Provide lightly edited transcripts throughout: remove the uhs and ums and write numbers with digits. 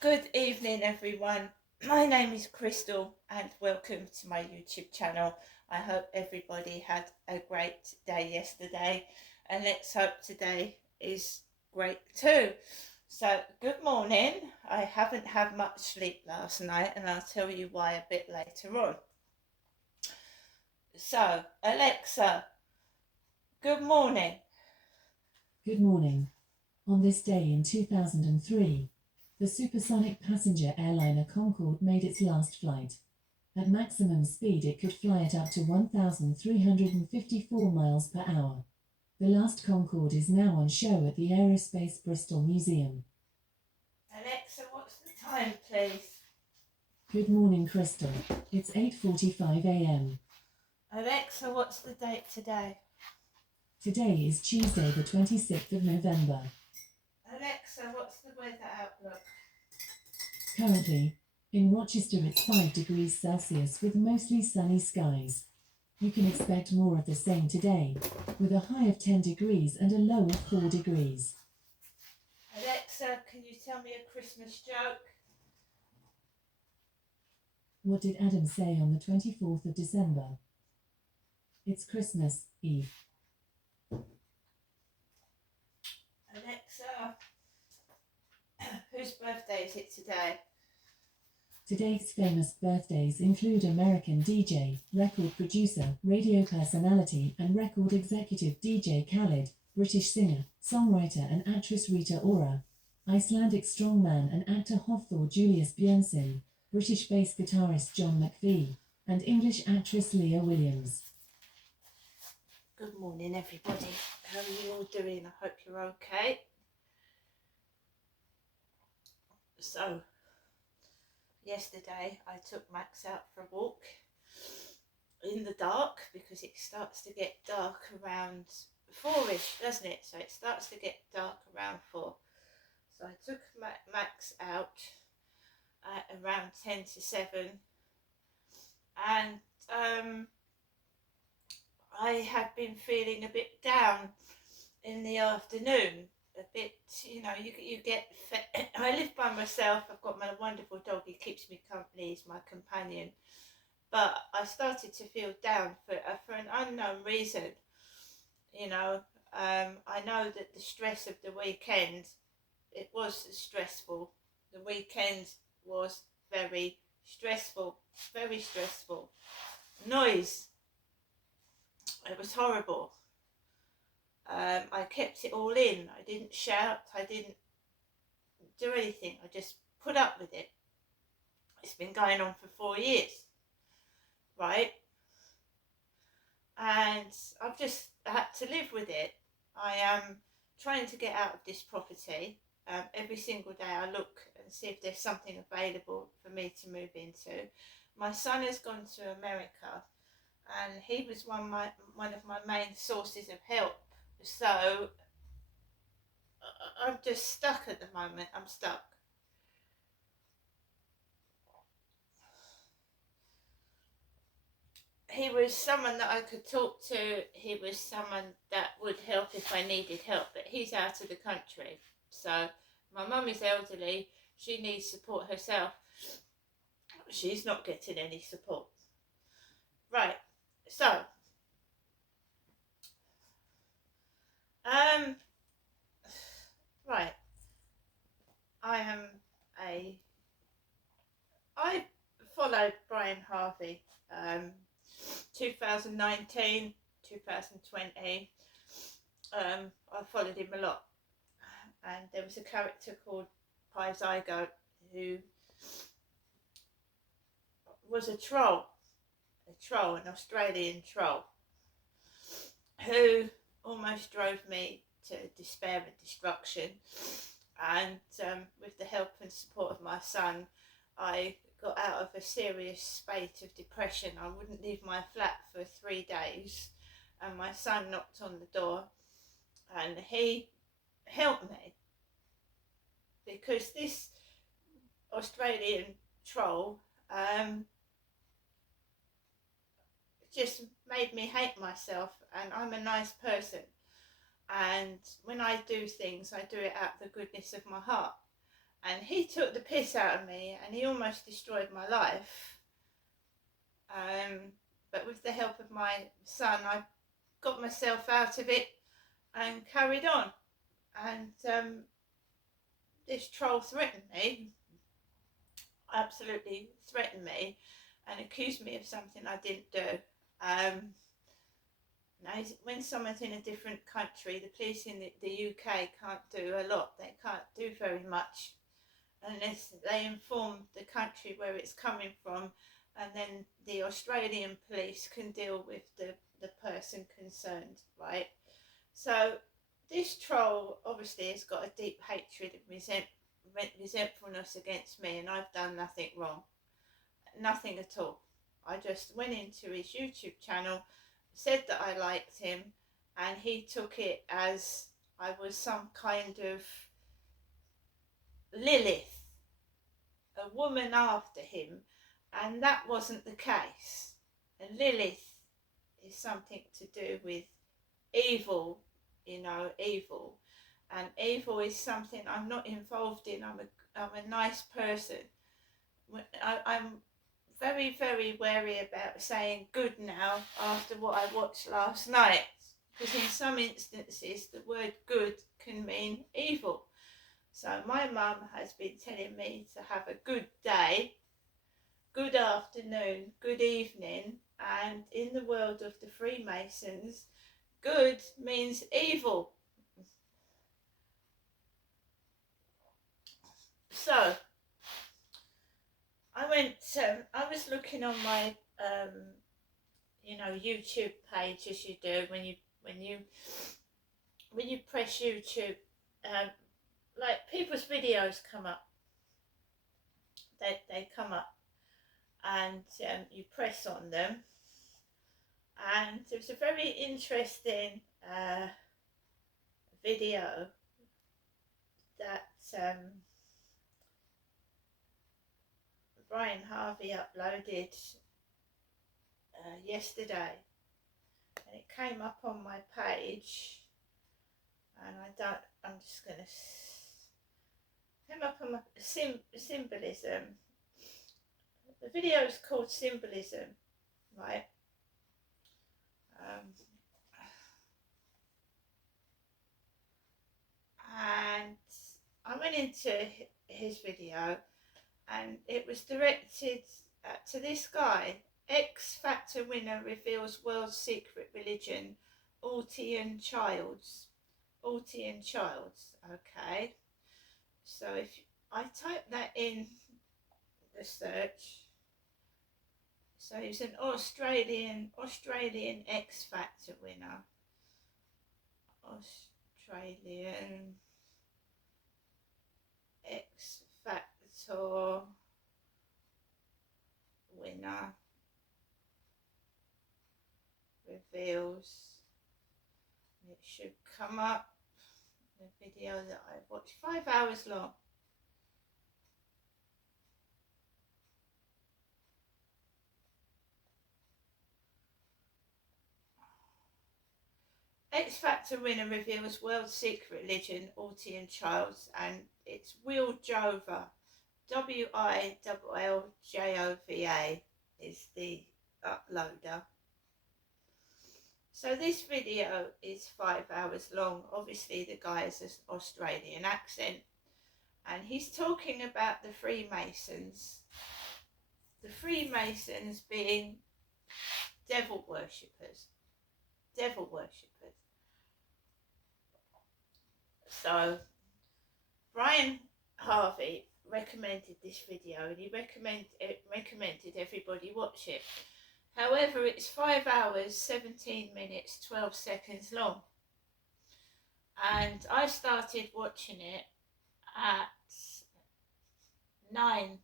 Good evening, everyone. My name is Crystal, and welcome to my YouTube channel. I hope everybody had a great day yesterday, and let's hope today is great too. So, good morning. I haven't had much sleep last night, and I'll tell you why a bit later on. So, Alexa, good morning. Good morning. On this day in 2003, the supersonic passenger airliner Concorde made its last flight. At maximum speed, it could fly at up to 1,354 miles per hour. The last Concorde is now on show at the Aerospace Bristol Museum. Alexa, what's the time, please? Good morning, Crystal. It's 8:45 a.m. Alexa, what's the date today? Today is Tuesday, the 26th of November. Alexa, what's the weather outlook? Currently, in Rochester, it's 5 degrees Celsius with mostly sunny skies. You can expect more of the same today, with a high of 10 degrees and a low of 4 degrees. Alexa, can you tell me a Christmas joke? What did Adam say on the 24th of December? It's Christmas Eve. Alexa, whose birthday is it today? Today's famous birthdays include American DJ, record producer, radio personality, and record executive DJ Khaled, British singer, songwriter, and actress Rita Ora, Icelandic strongman and actor Hafþór Julius Björnsson, British bass guitarist John McVie, and English actress Leah Williams. Good morning, everybody. How are you all doing? I hope you're okay. So, yesterday I took Max out for a walk in the dark because it starts to get dark around 4ish, doesn't it? So it starts to get dark around 4. So I took Max out at around 10 to 7, and I had been feeling a bit down in the afternoon. A bit, you get. I live by myself. I've got my wonderful dog. He keeps me company. He's my companion. But I started to feel down for an unknown reason. I know that the stress of the weekend, it was stressful. The weekend was very stressful. Very stressful. Noise. It was horrible. I kept it all in. I didn't shout. I didn't do anything. I just put up with it. It's been going on for 4 years, right? And I've just had to live with it. I am trying to get out of this property. Every single day I look and see if there's something available for me to move into. My son has gone to America, and he was one of my main sources of help. So I'm just stuck at the moment. I'm stuck. He was someone that I could talk to. He was someone that would help if I needed help, but he's out of the country. So my mum is elderly. She needs support herself. She's not getting any support. Right. So, right. I followed Brian Harvey, 2019, 2020. I followed him a lot, and there was a character called Pi Zygo who was a troll, an Australian troll, who almost drove me to despair and destruction. And with the help and support of my son, I got out of a serious spate of depression. I wouldn't leave my flat for 3 days, and my son knocked on the door, and he helped me, because this Australian troll just made me hate myself, and I'm a nice person, and when I do things I do it out of the goodness of my heart, and he took the piss out of me, and he almost destroyed my life. But with the help of my son, I got myself out of it and carried on. And this troll threatened me, absolutely threatened me, and accused me of something I didn't do. Now, when someone's in a different country, the police in the UK can't do a lot. They can't do very much unless they inform the country where it's coming from, and then the Australian police can deal with the person concerned, right? So this troll obviously has got a deep hatred and resentfulness against me, and I've done nothing wrong. Nothing at all. I just went into his YouTube channel, said that I liked him, and he took it as I was some kind of Lilith, a woman after him, and that wasn't the case. And Lilith is something to do with evil, evil. And evil is something I'm not involved in. I'm a nice person. I'm very, very wary about saying good now after what I watched last night, because in some instances the word good can mean evil. So my mum has been telling me to have a good day, good afternoon, good evening, and in the world of the Freemasons, good means evil. So I was looking on my YouTube page, as you do when you press YouTube, like people's videos come up. They come up, and you press on them, and it was a very interesting video that Brian Harvey uploaded yesterday, and it came up on my page, and I'm just gonna came up on my symbolism. The video is called Symbolism, right? And I went into his video, and it was directed to this guy. X Factor winner reveals world's secret religion, Altian Childs. Altian Childs, okay. So if I type that in the search, so he's an Australian X Factor winner. Australian X Factor winner reveals. It should come up, the video that I watched, 5 hours long. X Factor winner reveals world's secret religion, Altian Childs, and it's Will Jova. WILLJOVA is the uploader. So this video is 5 hours long. Obviously the guy has an Australian accent, and he's talking about the Freemasons. The Freemasons being devil worshippers. Devil worshippers. So Brian Harvey recommended this video, and he recommended everybody watch it. However, it's 5 hours, 17 minutes, 12 seconds long. And I started watching it at 9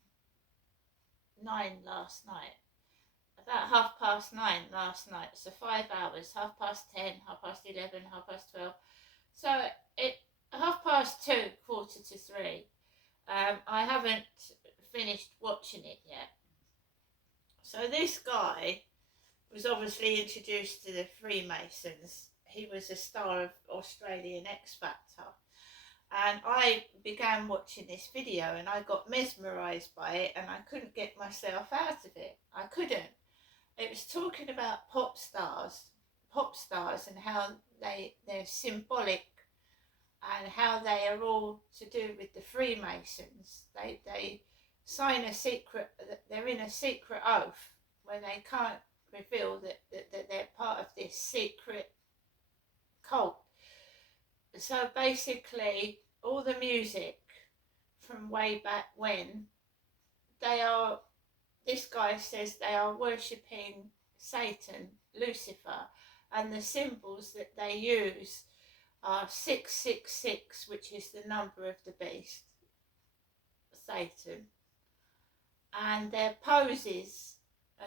last night. About 9:30 last night. So 5 hours, 10:30, 11:30, 12:30. So it 2:30, 2:45. I haven't finished watching it yet. So this guy was obviously introduced to the Freemasons. He was a star of Australian X Factor. And I began watching this video and I got mesmerised by it, and I couldn't get myself out of it. I couldn't. It was talking about pop stars and how they're symbolic, and how they are all to do with the Freemasons. They sign a secret, they're in a secret oath where they can't reveal that they're part of this secret cult. So basically, all the music from way back when, this guy says they are worshipping Satan, Lucifer, and the symbols that they use are 666, which is the number of the beast, Satan, and their poses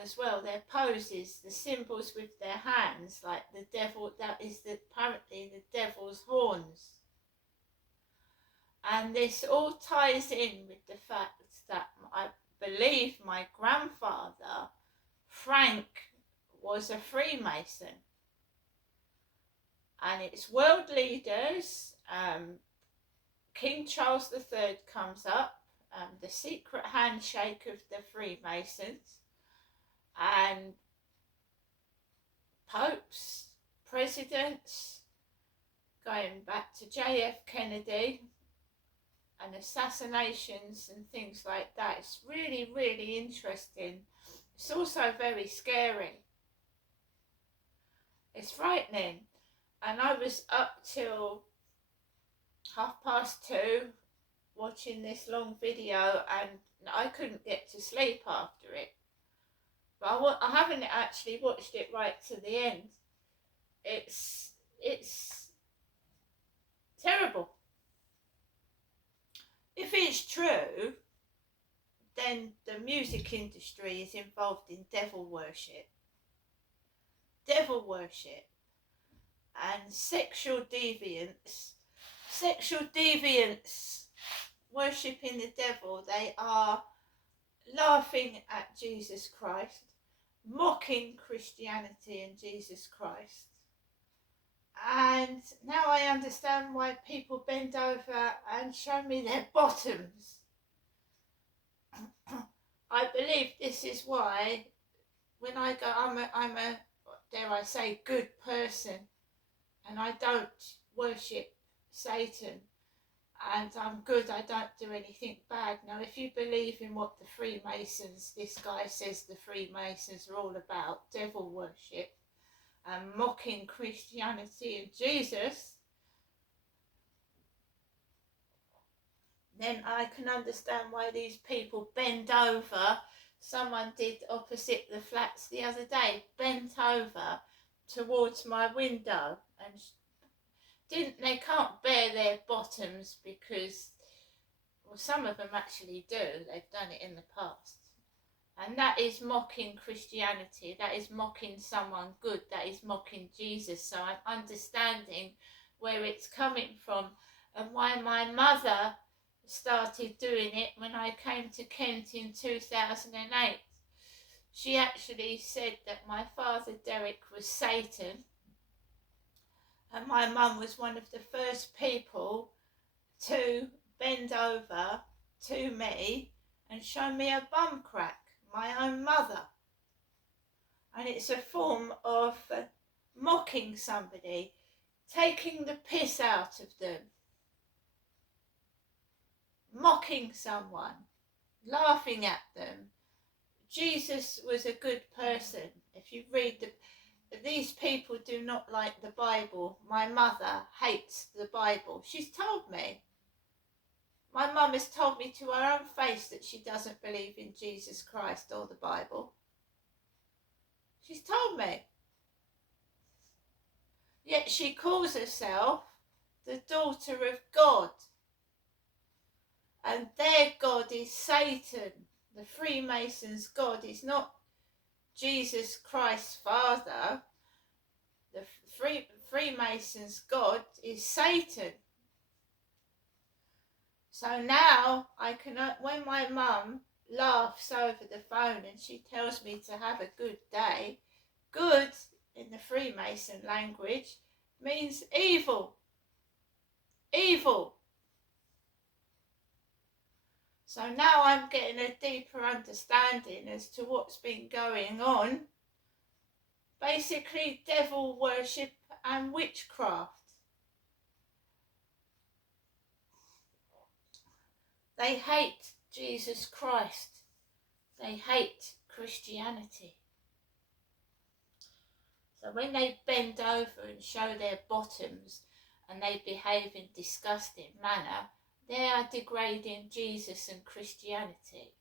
as well. Their poses, the symbols with their hands, like the devil, that is apparently the devil's horns. And this all ties in with the fact that I believe my grandfather, Frank, was a Freemason. And it's world leaders. King Charles III comes up, the secret handshake of the Freemasons, and popes, presidents, going back to JF Kennedy, and assassinations and things like that. It's really, really interesting. It's also very scary. It's frightening. And I was up till 2:30 watching this long video, and I couldn't get to sleep after it. But I haven't actually watched it right to the end. It's terrible. If it's true, then the music industry is involved in devil worship. Devil worship. And sexual deviance, worshipping the devil. They are laughing at Jesus Christ, mocking Christianity and Jesus Christ. And now I understand why people bend over and show me their bottoms. I believe this is why when I go, I'm a dare I say, good person, and I don't worship Satan, and I'm good, I don't do anything bad. Now, if you believe in what the Freemasons, this guy says the Freemasons are all about, devil worship and mocking Christianity and Jesus, then I can understand why these people bend over. Someone did opposite the flats the other day, bent over towards my window, and they can't bare their bottoms because, well, some of them actually do, they've done it in the past. And that is mocking Christianity, that is mocking someone good, that is mocking Jesus. So I'm understanding where it's coming from and why my mother started doing it when I came to Kent in 2008. She actually said that my father Derek was Satan, and my mum was one of the first people to bend over to me and show me a bum crack, my own mother. And it's a form of mocking somebody, taking the piss out of them, mocking someone, laughing at them. Jesus was a good person. If you read these people do not like the Bible. My mother hates the Bible. She's told me. My mum has told me to her own face that she doesn't believe in Jesus Christ or the Bible. She's told me. Yet she calls herself the daughter of God. And their God is Satan. The Freemasons' God is not Jesus Christ's Father. The Freemasons' God is Satan. So now I can, when my mum laughs over the phone and she tells me to have a good day, good in the Freemason language means evil. Evil. So now I'm getting a deeper understanding as to what's been going on. Basically, devil worship and witchcraft. They hate Jesus Christ. They hate Christianity. So when they bend over and show their bottoms and they behave in disgusting manner, they are degrading Jesus and Christianity.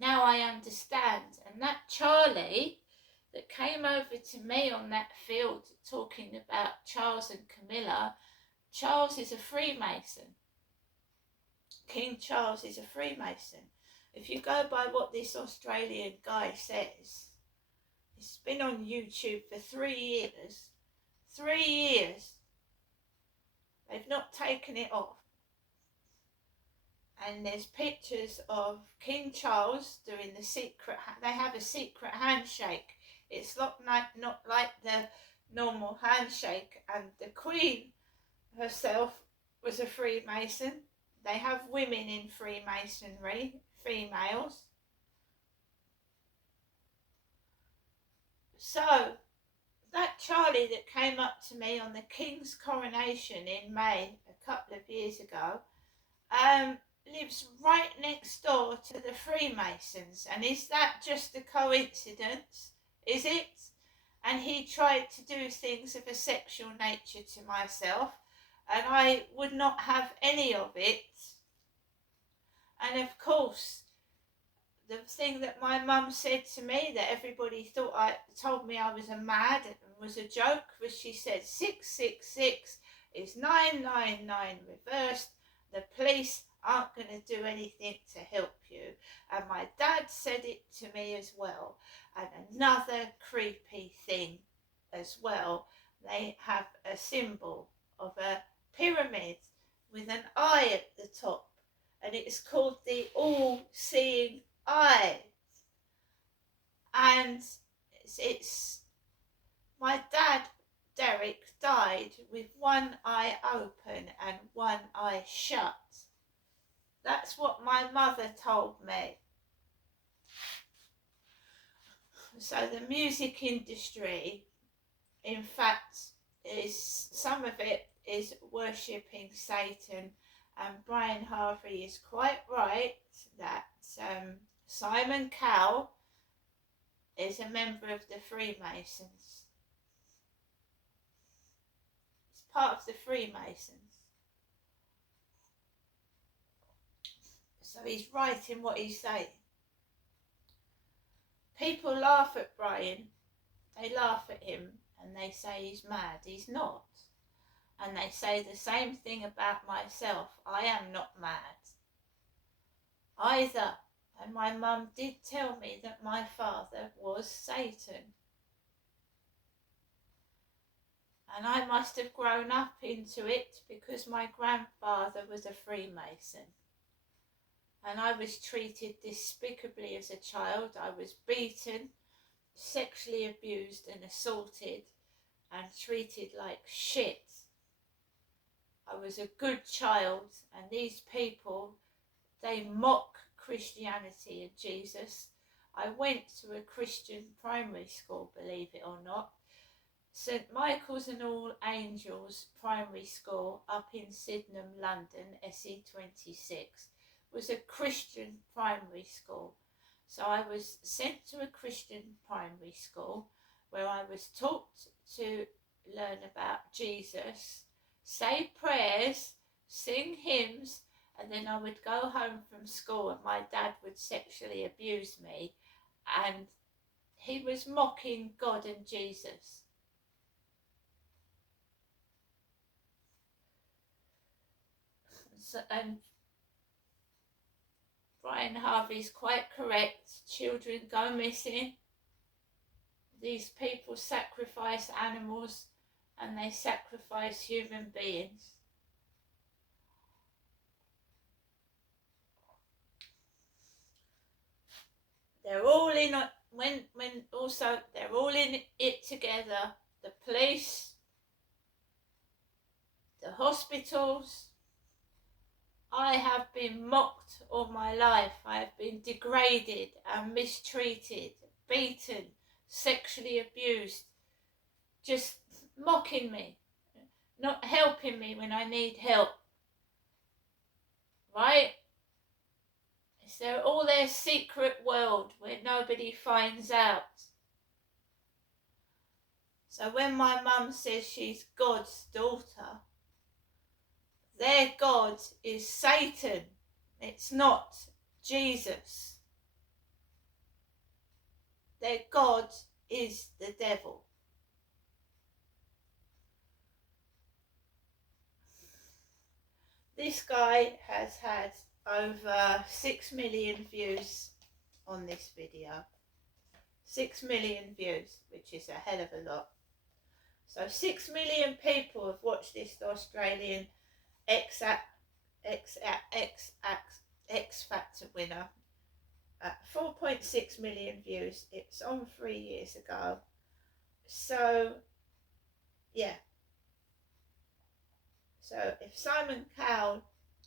Now I understand. And that Charlie that came over to me on that field talking about Charles and Camilla, Charles is a Freemason. King Charles is a Freemason. If you go by what this Australian guy says, it's been on YouTube for 3 years. 3 years. They've not taken it off. And there's pictures of King Charles doing the secret, they have a secret handshake. It's not like the normal handshake. And the Queen herself was a Freemason. They have women in Freemasonry, females. So, that Charlie that came up to me on the King's coronation in May a couple of years ago, lives right next door to the Freemasons. And is that just a coincidence? Is it? And he tried to do things of a sexual nature to myself, and I would not have any of it. And of course, the thing that my mum said to me, that everybody told me I was a mad and was a joke, was she said 666 is 999 reversed. The police aren't going to do anything to help you. And my dad said it to me as well. And another creepy thing as well, they have a symbol of a pyramid with an eye at the top, and it's called the all-seeing eye. And it's my dad, Derek, died with one eye open and one eye shut. That's what my mother told me. So the music industry, in fact, some of it is worshipping Satan, and Brian Harvey is quite right that Simon Cowell is a member of the Freemasons. He's part of the Freemasons. So he's right in what he's saying. People laugh at Brian. They laugh at him and they say he's mad. He's not. And they say the same thing about myself. I am not mad either. And my mum did tell me that my father was Satan. And I must have grown up into it because my grandfather was a Freemason. And I was treated despicably as a child. I was beaten, sexually abused and assaulted and treated like shit. I was a good child, and these people, they mock Christianity and Jesus. I went to a Christian primary school, believe it or not. St Michael's and All Angels Primary School up in Sydenham, London, SE26, was a Christian primary school. So I was sent to a Christian primary school where I was taught to learn about Jesus, say prayers, sing hymns, and then I would go home from school and my dad would sexually abuse me, and he was mocking God and Jesus. So, and Brian Harvey's quite correct. Children go missing. These people sacrifice animals and they sacrifice human beings. They're all in they're all in it together. The police, the hospitals, I have been mocked all my life. I have been degraded and mistreated, beaten, sexually abused, just mocking me, not helping me when I need help. Right? It's all their secret world where nobody finds out. So when my mum says she's God's daughter, their God is Satan. It's not Jesus. Their God is the devil. This guy has had over 6 million views on this video. 6 million views, which is a hell of a lot. So 6 million people have watched this Australian X Factor winner. 4.6 million views. It's on 3 years ago. So, yeah. So if Simon Cowell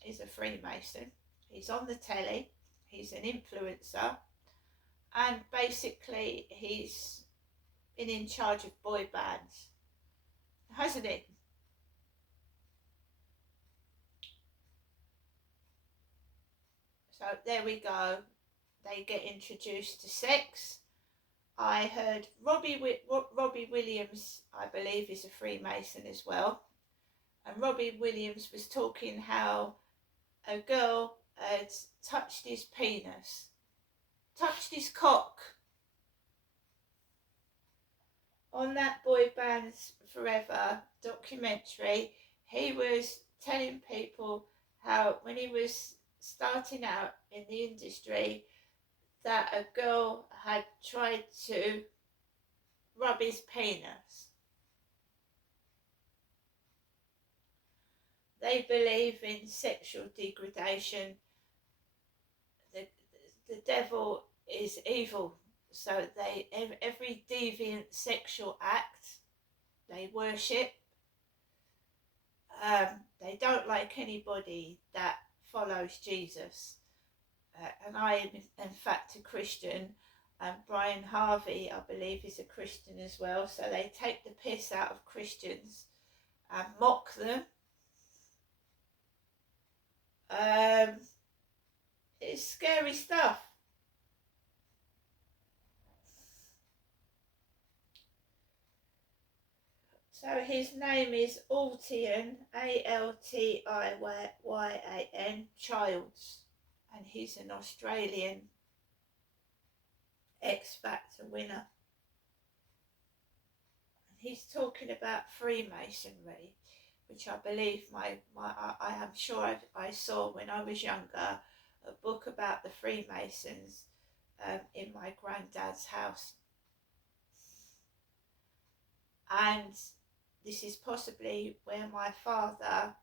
is a Freemason, he's on the telly, he's an influencer, and basically he's been in charge of boy bands, hasn't he? So there we go. They get introduced to sex. I heard Robbie Williams, I believe, is a Freemason as well. And Robbie Williams was talking how a girl had touched his penis, touched his cock. On that Boy Bands Forever documentary, he was telling people how when he was starting out in the industry, that a girl had tried to rub his penis. They believe in sexual degradation. The devil is evil, so every deviant sexual act they worship. They don't like anybody that follows Jesus. And I am in fact a Christian, and Brian Harvey, I believe, is a Christian as well. So they take the piss out of Christians and mock them. It's scary stuff. So his name is Altiyan, Altiyyan, Childs, and he's an Australian X Factor winner. And he's talking about Freemasonry, which I believe I am sure I saw when I was younger, a book about the Freemasons in my granddad's house. And this is possibly where my father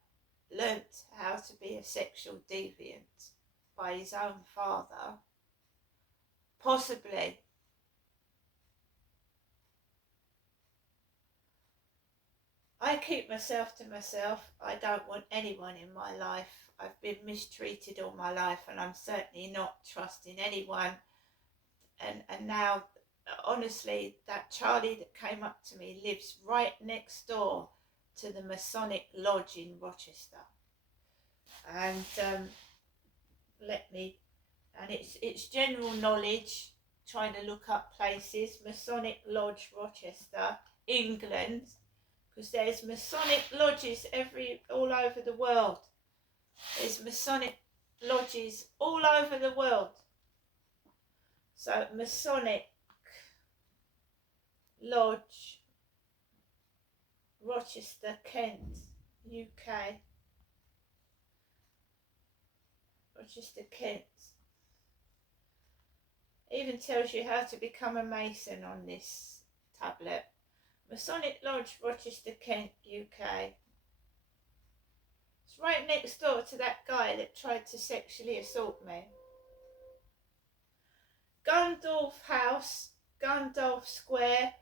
learnt how to be a sexual deviant, by his own father. Possibly. I keep myself to myself. I don't want anyone in my life. I've been mistreated all my life, and I'm certainly not trusting anyone. And now, honestly, that Charlie that came up to me lives right next door to the Masonic Lodge in Rochester. And it's general knowledge, trying to look up places. Masonic Lodge, Rochester, England, because there's Masonic lodges all over the world. There's Masonic lodges all over the world. So Masonic Lodge, Rochester, Kent, UK. Rochester, Kent. Even tells you how to become a Mason on this tablet. Masonic Lodge, Rochester, Kent, UK. It's right next door to that guy that tried to sexually assault me. Gundolph House, Gundolph Square,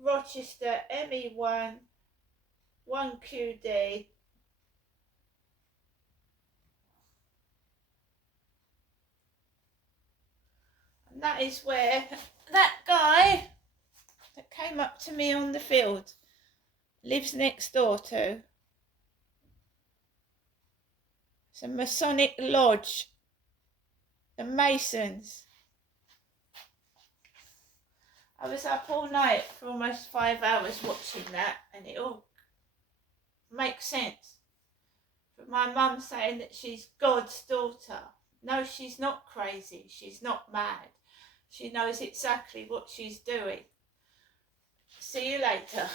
Rochester, ME1, 1QD. And that is where that guy that came up to me on the field lives next door to. It's a Masonic lodge. The Masons. I was up all night for almost 5 hours watching that, and it all makes sense. But my mum saying that she's God's daughter. No, she's not crazy. She's not mad. She knows exactly what she's doing. See you later.